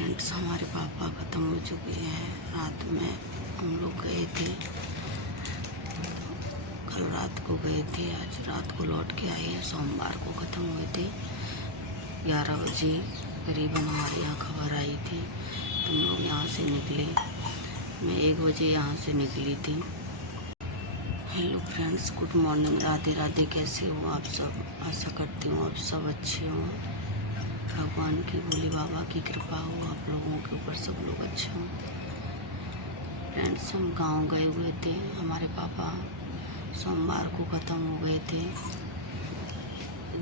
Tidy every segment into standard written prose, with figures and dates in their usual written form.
Friends, हमारे पापा ख़त्म हो चुके हैं। रात में हम लोग गए थे, कल रात को गए थे, आज रात को लौट के आए हैं। सोमवार को ख़त्म हुए थे। 11 बजे करीबन हमारे यहाँ खबर आई थी, तो हम लोग यहाँ से निकले। मैं 1 बजे यहाँ से निकली थी। Hello friends, good morning, Radhe Radhe. कैसे हो आप सब? आशा करती हूँ आप सब अच्छे हों। भगवान की, भोले बाबा की कृपा हो आप लोगों के ऊपर, सब लोग अच्छे हों। फ्रेंड्स, हम गांव गए हुए थे। हमारे पापा सोमवार को ख़त्म हो गए थे।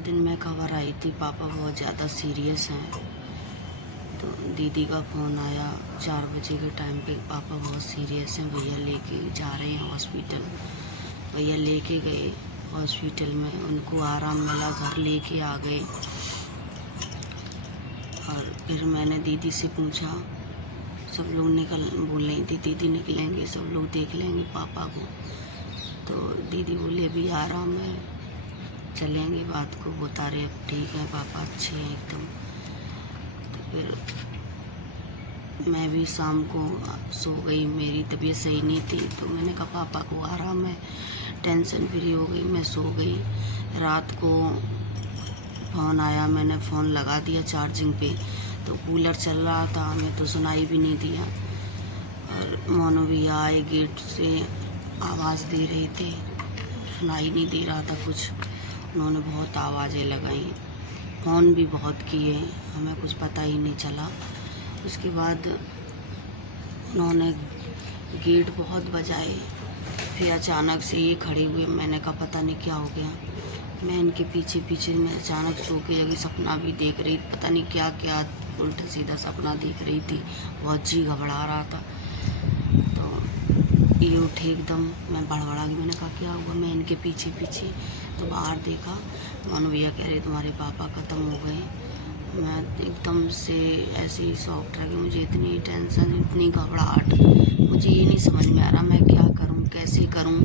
दिन में खबर आई थी पापा बहुत ज़्यादा सीरियस हैं, तो दीदी का फ़ोन आया 4 बजे के टाइम पे, पापा बहुत सीरियस हैं, भैया लेके जा रहे हैं हॉस्पिटल। भैया लेके गए हॉस्पिटल में, उनको आराम मिला, घर लेके आ गए। और फिर मैंने दीदी से पूछा, सब लोग बोल रही थी दीदी निकलेंगे, सब लोग देख लेंगे पापा को। तो दीदी बोले अभी आराम है, चलेंगे, बात को बता रहे अब ठीक है, पापा अच्छे हैं एकदम। तो फिर मैं भी शाम को सो गई, मेरी तबीयत सही नहीं थी, तो मैंने कहा पापा को आराम है, टेंशन फ्री हो गई, मैं सो गई। रात को फ़ोन आया, मैंने फ़ोन लगा दिया चार्जिंग पे, तो कूलर चल रहा था, हमें तो सुनाई भी नहीं दिया। और मोनू भैया आए, गेट से आवाज़ दे रहे थे, सुनाई नहीं दे रहा था कुछ। उन्होंने बहुत आवाज़ें लगाई, फ़ोन भी बहुत किए, हमें कुछ पता ही नहीं चला। उसके बाद उन्होंने गेट बहुत बजाए, फिर अचानक से ये खड़े हुए। मैंने कहा पता नहीं क्या हो गया। मैं इनके पीछे पीछे मैं अचानक सो के जगह सपना भी देख रही, पता नहीं क्या क्या उल्टा सीधा सपना देख रही थी, बहुत जी घबरा रहा था। तो ये उठे एकदम, मैं बड़बड़ा गई, मैंने कहा क्या हुआ। मैं इनके पीछे पीछे तो बाहर देखा, मोनू भैया कह रहे तुम्हारे पापा ख़त्म हो गए। मैं एकदम से ऐसे ही शॉक रह गई, मुझे इतनी टेंशन, इतनी घबराहट, मुझे ये नहीं समझ में आ रहा मैं क्या करूं, कैसे करूं।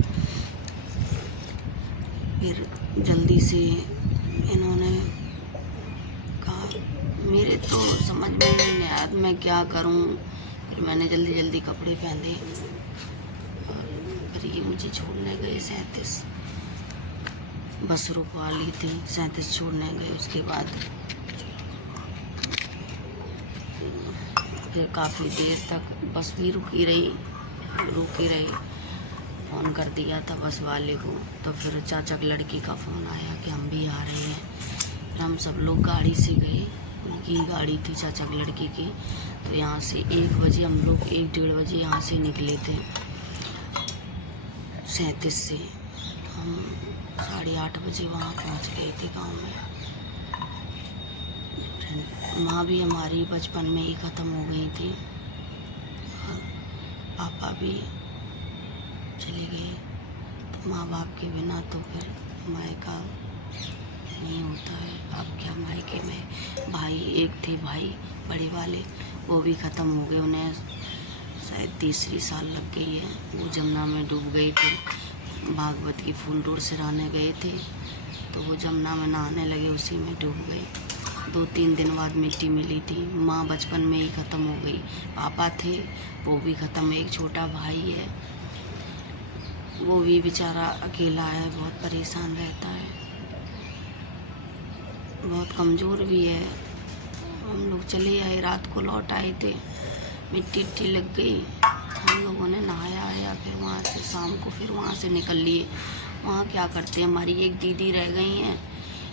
फिर जल्दी से इन्होंने कहा, मेरे तो समझ में ही नहीं आया मैं क्या करूं। फिर मैंने जल्दी जल्दी कपड़े पहने और फिर ये मुझे छोड़ने गए 37 बस रुकवा ली थी, 37 छोड़ने गए। उसके बाद फिर काफ़ी देर तक बस भी रुकी रही। फ़ोन कर दिया था बस वाले को, तो फिर चाचा की लड़की का फ़ोन आया कि हम भी आ रहे हैं। फिर हम सब लोग गाड़ी से गए, उनकी गाड़ी थी चाचा की लड़की की। तो यहाँ से 1 बजे हम लोग 1-1:30 बजे यहाँ से निकले थे 37 से। हम 8:30 बजे वहाँ पहुँच गए थे गाँव में। माँ भी हमारी बचपन में ही ख़त्म हो गई थी, और पापा भी चले गए। तो माँ बाप के बिना तो फिर मायका नहीं होता है। अब क्या, मायके में भाई एक थे, भाई बड़े वाले, वो भी ख़त्म हो गए, उन्हें शायद 3री साल लग गई है। वो जमुना में डूब गए थे, भागवत की फूल रोड से रहने गए थे, तो वो जमुना में नहाने लगे, उसी में डूब गए। 2-3 दिन बाद मिट्टी मिली थी। माँ बचपन में ही ख़त्म हो गई। पापा थे, वो भी ख़त्म। एक छोटा भाई है, वो भी बेचारा अकेला है, बहुत परेशान रहता है, बहुत कमज़ोर भी है। हम लोग चले आए, रात को लौट आए थे, मिट्टी लग गई। हम लोगों ने नहाया आया, फिर वहाँ से शाम को फिर वहाँ से निकल लिए। वहाँ क्या करते हैं, हमारी एक दीदी रह गई हैं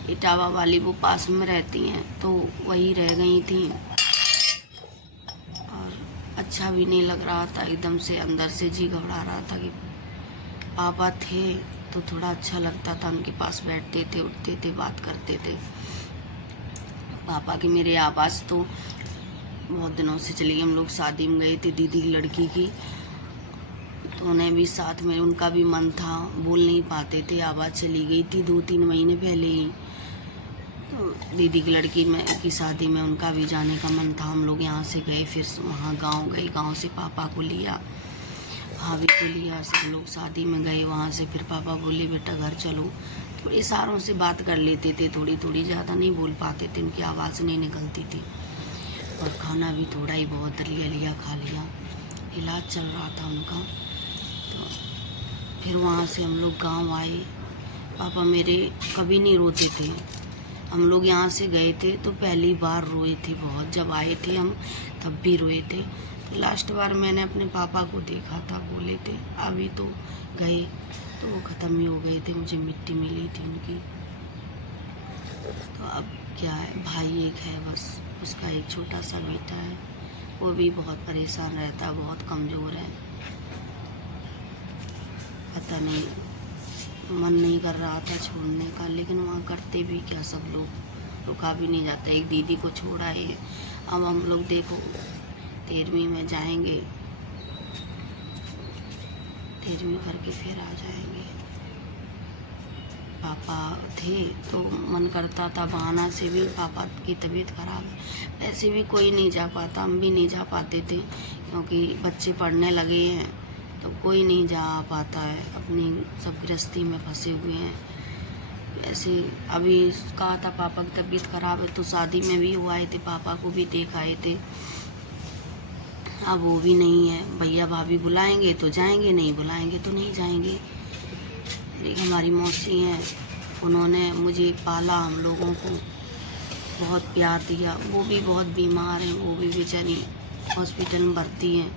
इटावा वाली, वो पास में रहती हैं, तो वही रह गई थी। और अच्छा भी नहीं लग रहा था, एकदम से अंदर से जी घबरा रहा था कि पापा थे तो थोड़ा अच्छा लगता था, उनके पास बैठते थे, उठते थे, बात करते थे। पापा की मेरे आवाज़ तो बहुत दिनों से चली गई। हम लोग शादी में गए थे दीदी की लड़की की, तो उन्हें भी साथ में, उनका भी मन था, बोल नहीं पाते थे, आवाज़ चली गई थी 2-3 महीने पहले ही। तो दीदी की लड़की में की शादी में उनका भी जाने का मन था। हम लोग यहाँ से गए, फिर वहाँ गांव गए, गांव से पापा को लिया, भाभी को लिया, सब लोग शादी में गए। वहाँ से फिर पापा बोले बेटा घर चलो। तो इशारों से बात कर लेते थे, थोड़ी थोड़ी, ज़्यादा नहीं बोल पाते थे, उनकी आवाज़ नहीं निकलती थी। और खाना भी थोड़ा ही बहुत लिया खा लिया। इलाज चल रहा था उनका। तो फिर वहाँ से हम लोग गांव आए। पापा मेरे कभी नहीं रोते थे। हम लोग यहाँ से गए थे तो पहली बार रोए थे बहुत। जब आए थे हम तब भी रोए थे। तो लास्ट बार मैंने अपने पापा को देखा था, बोले थे अभी तो गए तो वो ख़त्म ही हो गए थे, मुझे मिट्टी मिली थी उनकी। तो अब क्या है, भाई एक है बस, उसका एक छोटा सा बेटा है, वो भी बहुत परेशान रहता है, बहुत कमज़ोर है। पता नहीं, मन नहीं कर रहा था छोड़ने का, लेकिन वहाँ करते भी क्या, सब लोग, रुका भी नहीं जाता। एक दीदी को छोड़ा है। अब हम लोग देखो 13वीं में जाएंगे, 13वीं करके फिर आ जाएंगे। पापा थे तो मन करता था, बहाना से भी पापा की तबीयत ख़राब है, ऐसे भी कोई नहीं जा पाता, हम भी नहीं जा पाते थे क्योंकि बच्चे पढ़ने लगे हैं तो कोई नहीं जा पाता है, अपनी सब गृहस्थी में फंसे हुए हैं। ऐसे अभी कहा था पापा की तबीयत ख़राब है तो शादी में भी हुए थे, पापा को भी देख आए थे। अब वो भी नहीं है। भैया भाभी बुलाएंगे तो जाएंगे, नहीं बुलाएंगे तो नहीं जाएंगे। एक हमारी मौसी हैं, उन्होंने मुझे पाला, हम लोगों को बहुत प्यार दिया। वो भी बहुत बीमार हैं, वो भी बेचारी हॉस्पिटल में भर्ती हैं।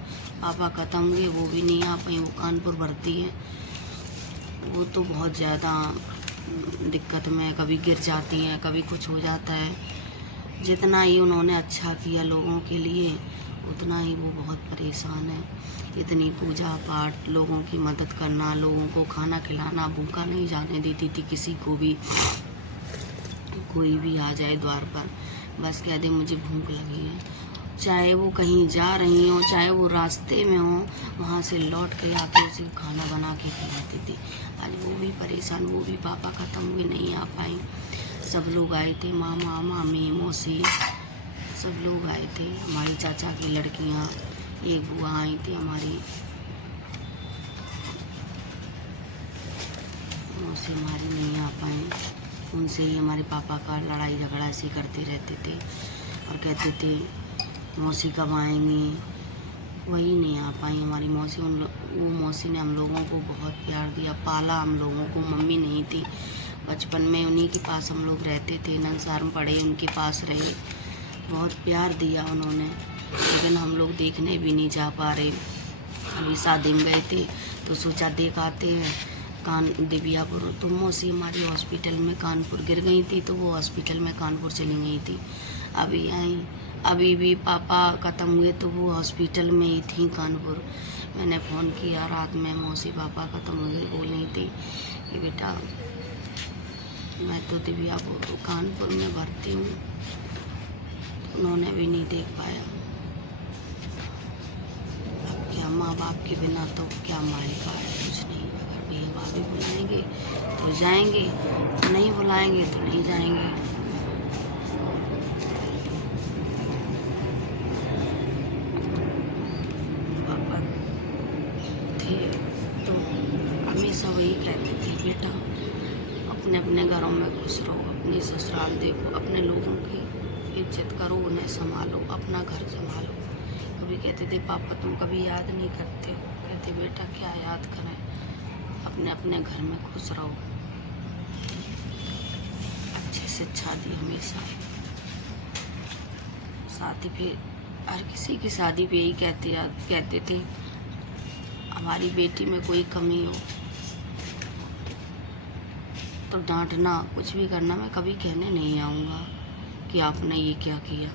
पापा ख़त्म हुए, वो भी नहीं आ पाई, वो कानपुर भर्ती हैं। वो तो बहुत ज़्यादा दिक्कत में, कभी गिर जाती हैं, कभी कुछ हो जाता है। जितना ही उन्होंने अच्छा किया लोगों के लिए, उतना ही वो बहुत परेशान है। इतनी पूजा पाठ, लोगों की मदद करना, लोगों को खाना खिलाना, भूखा नहीं जाने देती थी किसी को भी। कोई भी आ जाए द्वार पर, बस कह दे मुझे भूख लगी है, चाहे वो कहीं जा रही हो, चाहे वो रास्ते में हो, वहाँ से लौट के आके उसे खाना बना के खिलाती थी। आज वो भी परेशान, वो भी पापा ख़त्म हुए, नहीं आ पाई। सब लोग आए थे, मामा मामी मौसी सब लोग आए थे। हमारी चाचा की लड़कियाँ, एक बुआ आई थी हमारी, मौसी हमारी नहीं आ पाए। उनसे ही हमारे पापा का लड़ाई झगड़ा ऐसे करते रहते थे और कहते थे मौसी कब आएंगी, वही नहीं आ पाई हमारी मौसी। वो मौसी ने हम लोगों को बहुत प्यार दिया, पाला हम लोगों को। मम्मी नहीं थी, बचपन में उन्हीं के पास हम लोग रहते थे, नंसार में पढ़े, उनके पास रहे, बहुत प्यार दिया उन्होंने। लेकिन हम लोग देखने भी नहीं जा पा रहे। अभी शादी में गए थे तो सोचा देख आते हैं दिव्यापुर। तो मौसी हमारी हॉस्पिटल में कानपुर गिर गई थी, तो वो हॉस्पिटल में कानपुर चली गई थी। अभी आई, अभी भी पापा ख़त्म हुए तो वो हॉस्पिटल में ही थी कानपुर। मैंने फ़ोन किया रात में, मौसी पापा ख़त्म हुए, बोल रही थी कि बेटा मैं तो दिव्यापुर कानपुर में भर्ती हूँ। उन्होंने भी नहीं देख पाया। अब क्या, माँ बाप के बिना तो क्या माई का है, कुछ नहीं। अगर भैया भाभी बुलाएंगे तो जाएंगे, नहीं बुलाएंगे तो नहीं जाएंगे। पापा थे तो हमेशा वही कहते थे बेटा अपने अपने घरों में खुश रहो, अपनी ससुराल देखो, अपने लोगों की इज्जत करो, उन्हें संभालो, अपना घर संभालो। कभी कहते थे पापा तुम कभी याद नहीं करते हो, कहते बेटा क्या याद करें, अपने अपने घर में खुश रहो। अच्छी शिक्षा दी हमेशा। शादी पे, हर किसी की शादी पे यही कहते थे हमारी बेटी में कोई कमी हो तो डांटना, कुछ भी करना, मैं कभी कहने नहीं आऊँगा कि आपने ये क्या किया।